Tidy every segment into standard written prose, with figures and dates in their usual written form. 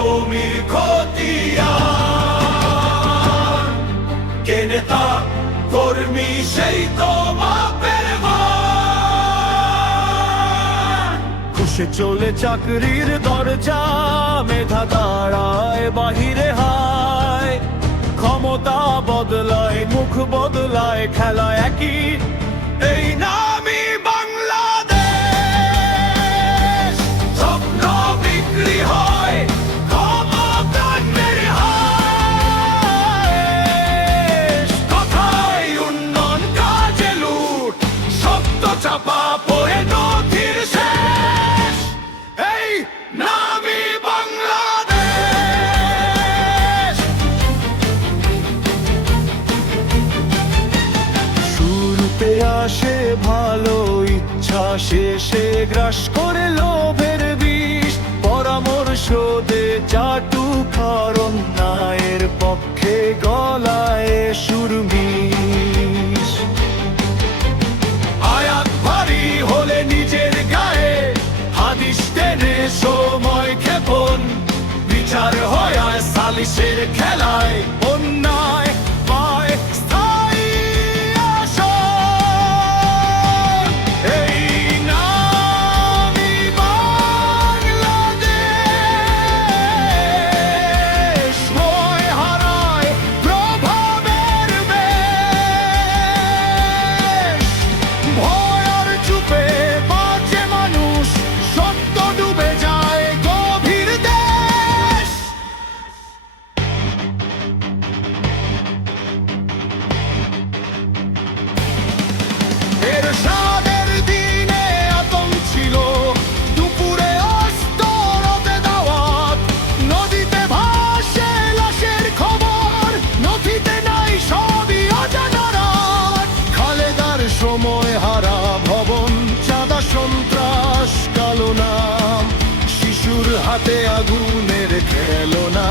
জমির খতিয়ান। কে নেতা কর্মী সেই তো বাপের ভান। খুশে চলে চাকরির দরজা, মেধা দাঁড়ায় বাহিরে হায়। ক্ষমতা বদলায়, মুখ বদলায়, খেলা একই, এই নামই বাংলাদেশ। স্বপ্ন বিক্রি হয়, ক্ষমতা নির্হাস। কথায় উন্নয়ন, কাজে লুট, সত্য চাপা পড়ে নথির শেষ। এই নামই বাংলাদেশ। শুরুতে আসে ভালো ইচ্ছা, শেষে গ্রাস করে লোভের বিষ। পরামর্শ দে চাটু কারণ ন্যায়ের পক্ষে গলায় সুরমিষ। আয়াত ভারী হলে নিজের গায়ে হাদিস টেনে সময় ক্ষেপণ। বিচার হয় সালিশের খেলায়, অন্যায় পায় স্থায়ী আসন। এই নামই বাংলাদেশ। ভয় হারায় প্রভাবের বেশ। ভয় আর চুপে বাঁচে মানুষ, সত্য ডুবে যায় গভীর দেশ। এরশাদের দিনে আতঙ্ক ছিল, দুপুরে অস্ত, রাতে দাওয়াত। নদীতে ভাসে লাশের খবর, নথিতে নাই, সবই অজানা রাত। খালেদার সময় হারা ভবন, চাঁদা সন্ত্রাস কালো নাম। শিশুর হাতে আগুনের খেলনা,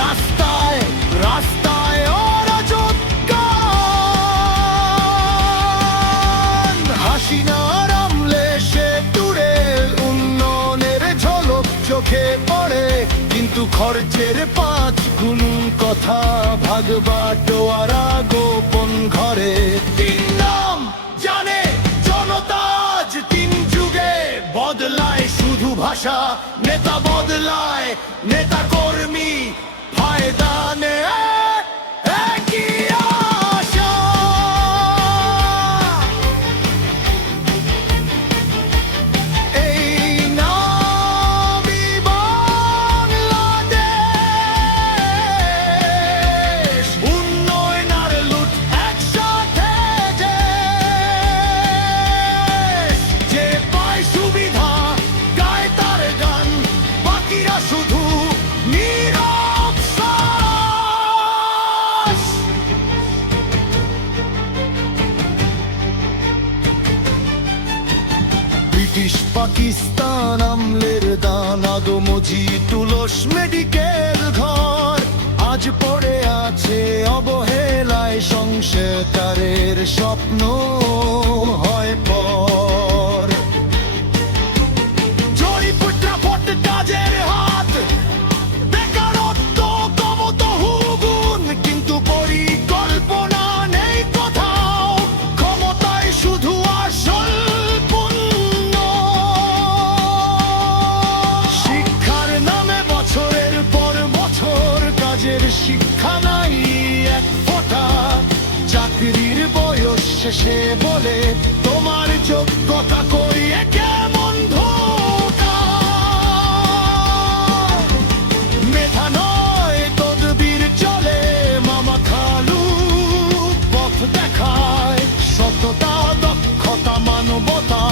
রাস্তায় রাস্তায় অরাজকতান। হাসিনার আমলে সে দূরে, উন্নয়নের ঝলক চোখে পড়ে। কিন্তু খরচের 5 গুণ কথা, ভাগ বাটোয়ারা গোপন ঘরে। 3 নাম জানে জনতা আজ, 3 যুগে বদলায় শুধু ভাষা। নেতা বদলায়, নেতা কর্মী ফায়দা নেয় একই আশা। এই নামই বাংলাদেশ। উন্নয়ন আর লুট একসাথে দেশ। যে পায় সুবিধা গায় তার গান, বাকিরা শুধু নীরব শ্বাস। ব্রিটিশ পাকিস্তান আমলের দান, আদমজি তুলস মেডিকেল ঘর। আজ পড়ে আছে অবহেলায়, সংস্কারের স্বপ্ন হয় পর। জরিপুত্রা ভোট কাজের হাত, বেকারত্ব কমত হুগুন। কিন্তু পরিকল্পনা নেই কোথাও, ক্ষমতায় শুধু আসল পুণ্য। শিক্ষার নামে বছরের পর বছর, কাজের শিক্ষা নাই এক ফোঁটা। চাকরির বয়স শেষে বলে, তোমার যোগ্যতা কই, এ কেমন ধোঁকা। মেধা নয় তদবির চলে, মামা খালু পথ দেখায়। সততা, দক্ষতা, মানবতা,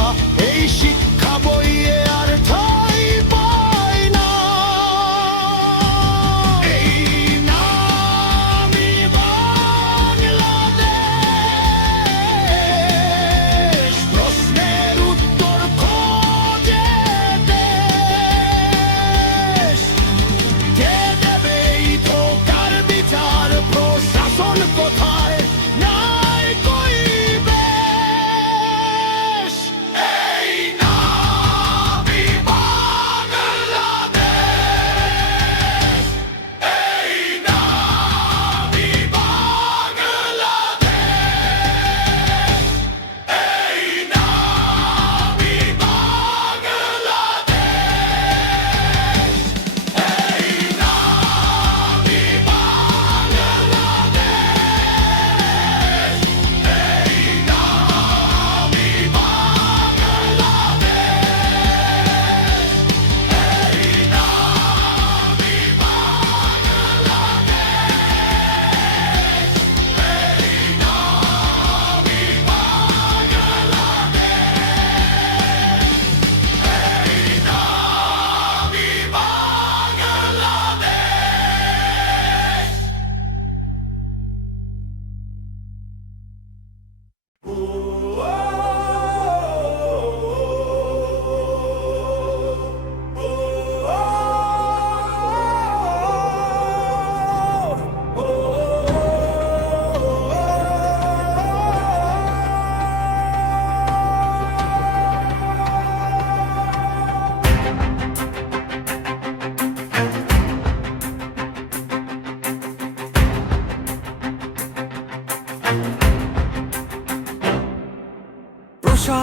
এই শিক্ষা বইয়ে আর ঠাঁই পায় না। এই নামই বাংলাদেশ। প্রশ্নের উত্তর খোঁজে দেশ। কে দেবে এই ধোঁকার বিচার, প্রশাসন কোথায় নাই কই বেশ। এই নাম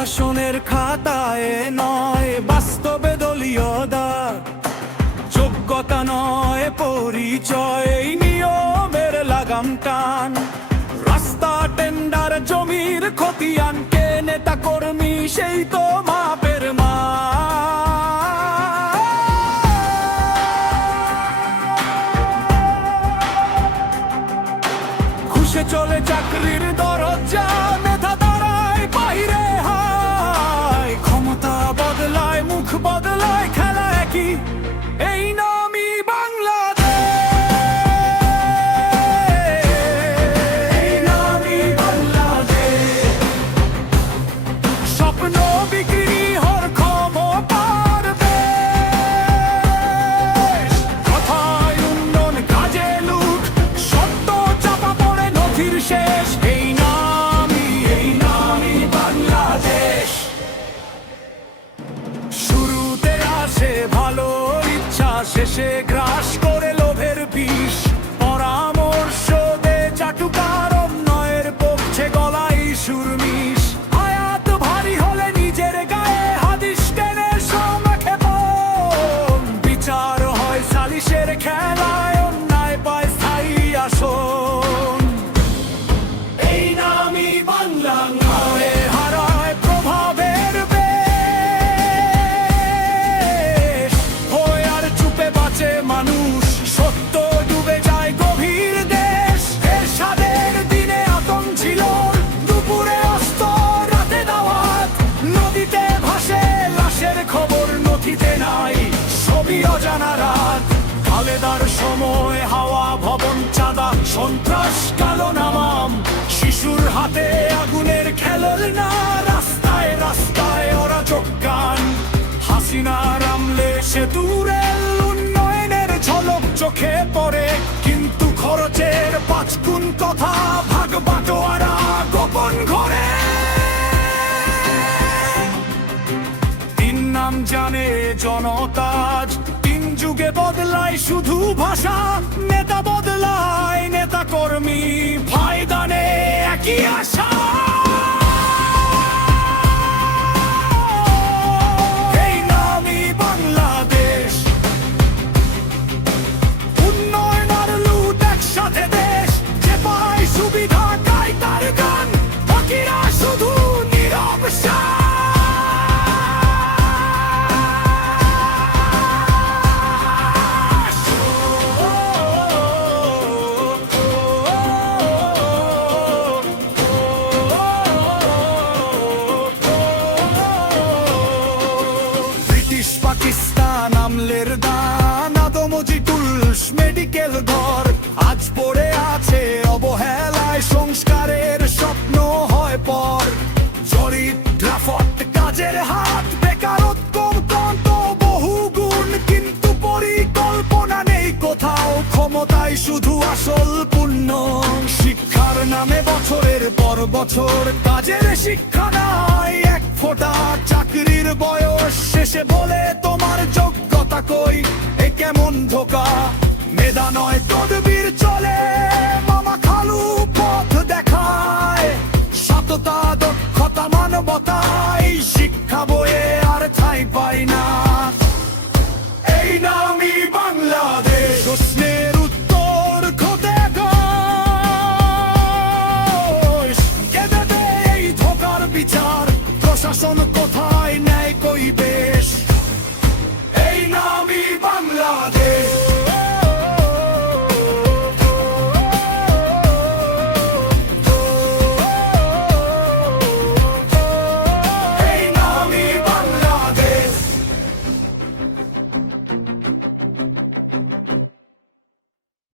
প্রশাসনের খাতায় নয়, বাস্তবে দলীয় দাগ। যোগ্যতা নয় পরিচয়, এই নিয়মের লাগাম টান। রাস্তা টেন্ডার জমির খতিয়ান, কে নেতা কর্মী সেই তো মাপের মা। ঘুষে চলে চাকরির দরজা, মেধা দাঁড়ায় বাইরে হায়। ক্ষমতা বদলায়, মুখ বদলায়, খেলা একই, এই নামই বাংলাদেশ। এই নামই বাংলাদেশ। স্বপ্ন বিক্রি হর ক্ষমতার দেশ। কথায় উন্নয়ন, কাজে লুট, সত্য চাপা পড়ে নথির শেষ। এই নামই বাংলাদেশ। শুরুতে আসে ভালো ইচ্ছা, শেষে গ্রাস করে লোভের বিষ। পরামর্শ দে চাটুকার, অন্যয়ের পক্ষে গলায় সুরমিশ। আয়াত ভারী হলে নিজের গায়ে হাদিস টেনে সংক্ষেপণ। বিচার হয় সালিশের খেলায়, অন্যায় পায় স্থায়ী আসন। এই নামই বাংলা নয়, হারায় প্রভাবের বেশ। হয় আর চুপে বাঁচে মানুষ, সত্য ডুবে যায় গভীর দেশ। এরশাদের দিনে আতঙ্ক ছিল, দুপুরে অস্ত রাতে দাওয়াত। নদীতে ভাসে লাশের খবর, নথিতে নাই, ছবি অজানা রাত। খালেদার সময় হাওয়া ভবন চাঁদা, সন্ত্রাস কালো নামাম। শিশুর হাতে আগুনের খেলল না, রাস্তায় রাস্তায় অরাজক গান। হাসিনার আমলে সেতুরে উন্নয়নের ঝলক চোখে পড়ে, কিন্তু খরচের 5 গুণ কথা ভাগ বাটোয়ারা গোপন ঘরে। তিন নাম জানে জনতাজ, তিন যুগে বদলায় শুধু ভাষা। নেতা বদলায়, নেতা কর্মী ফায়দানে একই আশা। এই নামই বাংলাদেশ। উন্নয়ন আর লুট একসাথে দেশ, যে পায় সুবিধা গায় তার গান, বাকিরা শুধু নীরব সায়। ব্রিটিশ পাকিস্তান আমলের দান, আদমজি টুলস মেডিকেল ঘর। আজ পড়ে আছে অবহেলায়, সংস্কারের স্বপ্ন হয় পর। জরিপ ড্রাফট কাজের হাত, বেকারত্ব কত বহু গুণ, কিন্তু পরিকল্পনা নেই কোথাও। ক্ষমতায় শুধু আসল পুণ্য, শিক্ষার নামে বছরের পর বছর কাজের শিক্ষা নাই এক ফোঁটা। চাকরির বয়স শেষে বলে তোমার যোগ্যতা কই, এ কেমন ধোকা। মেধা নয় তদবির চলে, মামা খালু পথ দেখায়। সততা, দক্ষতা, মানবতা, এই শিক্ষা বইয়ে আর ঠাঁই পায় না।